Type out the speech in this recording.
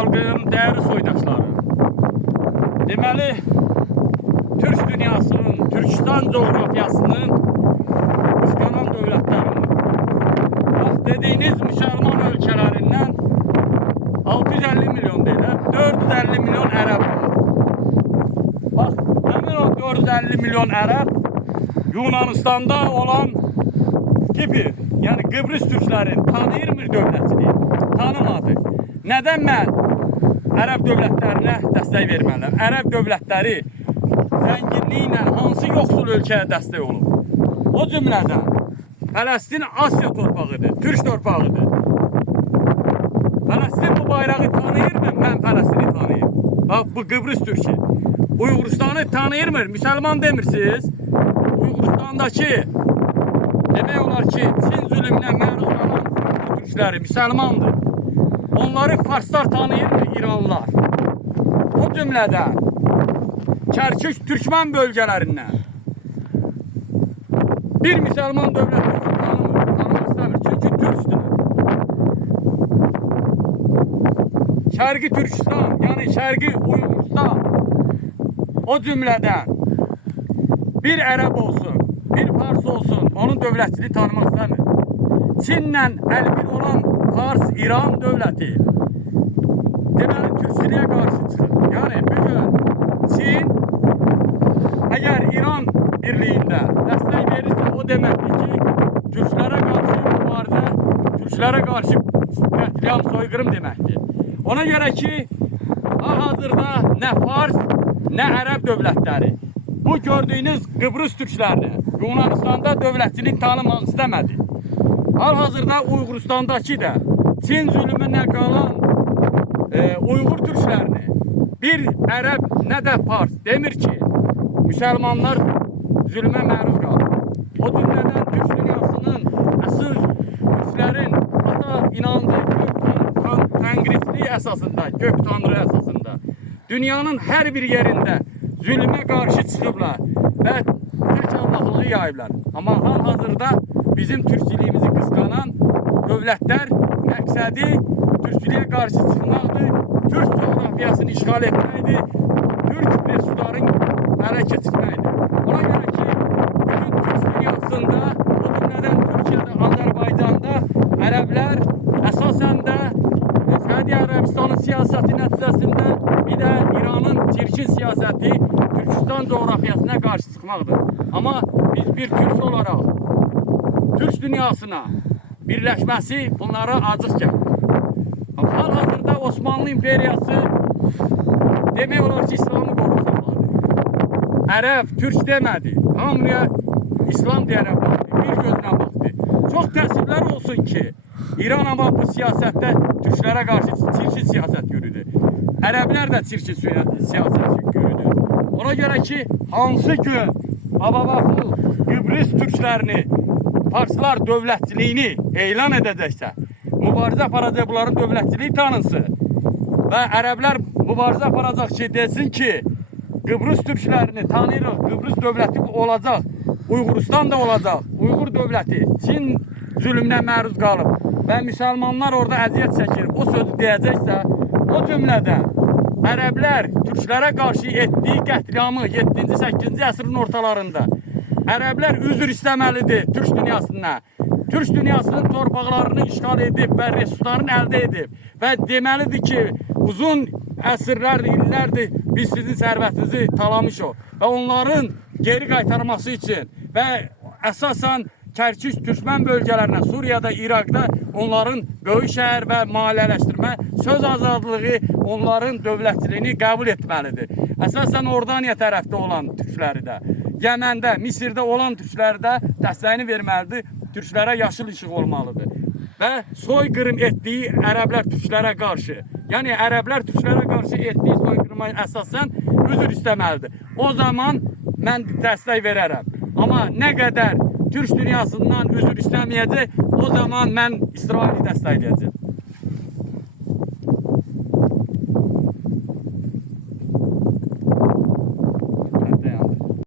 xalqım, dəyərli soydaşlarım. Deməli, Türk dünyasının, Türkistan coğrafyasının qısqanan dövlətlərini, bax, dediyiniz müsəlman ölkələrindən 650 milyon deyilər, 450 milyon ərəb var. Bax, həmin o 450 milyon ərəb Yunanistanda olan Kipr, yəni Qıbrıs türklərin tanıyırmır dövlətini, tanımadı. Nədən mən ərəb dövlətlərinə dəstək verməliyəm? Ərəb dövlətləri zənginliyi ilə hansı yoxsul ölkəyə dəstək olur? O cümlədən Fələstin Asiya torpağıdır, Türk torpağıdır. Fələstin bu bayrağı tanıyırmı? Mən Fələstini tanıyım. Bax, bu Qıbrıs türkü. Uyğuristanı tanıyırmır, müsəlman demirsiniz. Uyğuristandakı demək olar ki, Çin zülmünə məruz qalan türkləri müsəlmandır. Onları Farslar tanıyırmı? İranlılar. O cümlədən Kərkük Türkmen bölgələrindən bir müsəlman dövləti tanımır, istəmir. Çünki türkdür. Şərqi Türkistan, yəni Şərqi Uyğuristan, o cümlədən bir ərəb olsun, bir Fars olsun, onun dövlətçiliyi tanımaq istəmir. Çinlə əlbir olan Fars, İran dövləti deməli türkçiliyə qarşı çıxır. Yəni bugün Çin əgər İran birliyində dəstək verirsə, o deməkdir ki, türklərə qarşı mübarizə, türklərə qarşı qətliam, soyqırım deməkdir. Ona görə ki, hal-hazırda nə Fars, nə ərəb dövlətləri bu gördüyünüz Qıbrıs türklərini Yunanistanda dövlətçiliyi tanımaq istəmədi. Hal-hazırda Uyğuristandakı da Çin zülmünə qalan Uyğur türklərini bir ərəb, nə də Fars demir ki, müsəlmanlar zülmə məruz qalır. O cümlədən Türk dünyasının əsl türklərin ata inandığı gök tənqrisliyi əsasında, gök tanrı əsasında dünyanın hər bir yerində zülmə qarşı çıxıblar və tək Allahlığı yayıblar. Amma hal-hazırda bizim türkçülüyümüzü qısqanan dövlətlər məqsədi türkçülüyə qarşı çıxmaqdır, Türk coğrafiyasını işğal etməkdir, Türk resursların ələ keçirməkdir. Ona görə ki, bütün Türk dünyasında, o cümlədən Türkiyədə, Azərbaycanda ərəblər əsasən də Səudiyyə Ərəbistanın siyasəti nəticəsində bir də İranın çirkin siyasəti Türkistan coğrafiyasına qarşı çıxmaqdır. Amma biz bir Türk olaraq Türk dünyasına birləşməsi bunlara acıq gəlir. Hal-hazırda Osmanlı İmperiyası demək olar ki, İslamı qorusaqladı. Ərəb, Türk demədi. Hamıya İslam deyərək baxdı, bir gözlə baxdı. Çox təəssüflər olsun ki, İran ama bu siyasətdə Türklərə qarşı çirkin siyasət yürüdü. Ərəblər də çirkin siyasət yürüdü. Ona görə ki, hansı gün bu Qıbrıs türklərini Farslar dövlətçiliyini elan edəcəksə, mübarizə aparacaq, bunların dövlətçiliyi tanınsın. Və ərəblər mübarizə aparacaq ki, desin ki, Qıbrıs türklərini tanıyırıq, Qıbrıs dövləti olacaq, Uyğuristan da olacaq, Uyğur dövləti Çin zülmünə məruz qalıb və müsəlmanlar orada əziyyət çəkir, o sözü deyəcəksə, o cümlədən ərəblər türklərə qarşı etdiyi qətliamı 7-ci, 8-ci əsrin ortalarında ərəblər üzr istəməlidir Türk dünyasına. Türk dünyasının torpaqlarını işğal edib və resurslarını əldə edib və deməlidir ki, uzun əsrlərdir, illərdir biz sizin sərvətinizi talamışıq və onların geri qaytarması üçün və əsasən Kərkük Türkmen bölgələrinə, Suriyada, İraqda onların böyük şəhər və maliyyələşdirmə, söz azadlığı onların dövlətçiliyini qəbul etməlidir. Əsasən Ordaniya tərəfdə olan türkləri də, Yəməndə, Misirdə olan türkləri də dəstəyini verməlidir, türklərə yaşıl işıq olmalıdır. Və soyqırım etdiyi ərəblər türklərə qarşı, yəni ərəblər türklərə qarşı etdiyi soyqırıma əsasən üzr istəməlidir. O zaman mən dəstək verərəm. Amma nə qədər Türk dünyasından üzr istəməyəcək, o zaman mən İsraili dəstəkləyəcəm.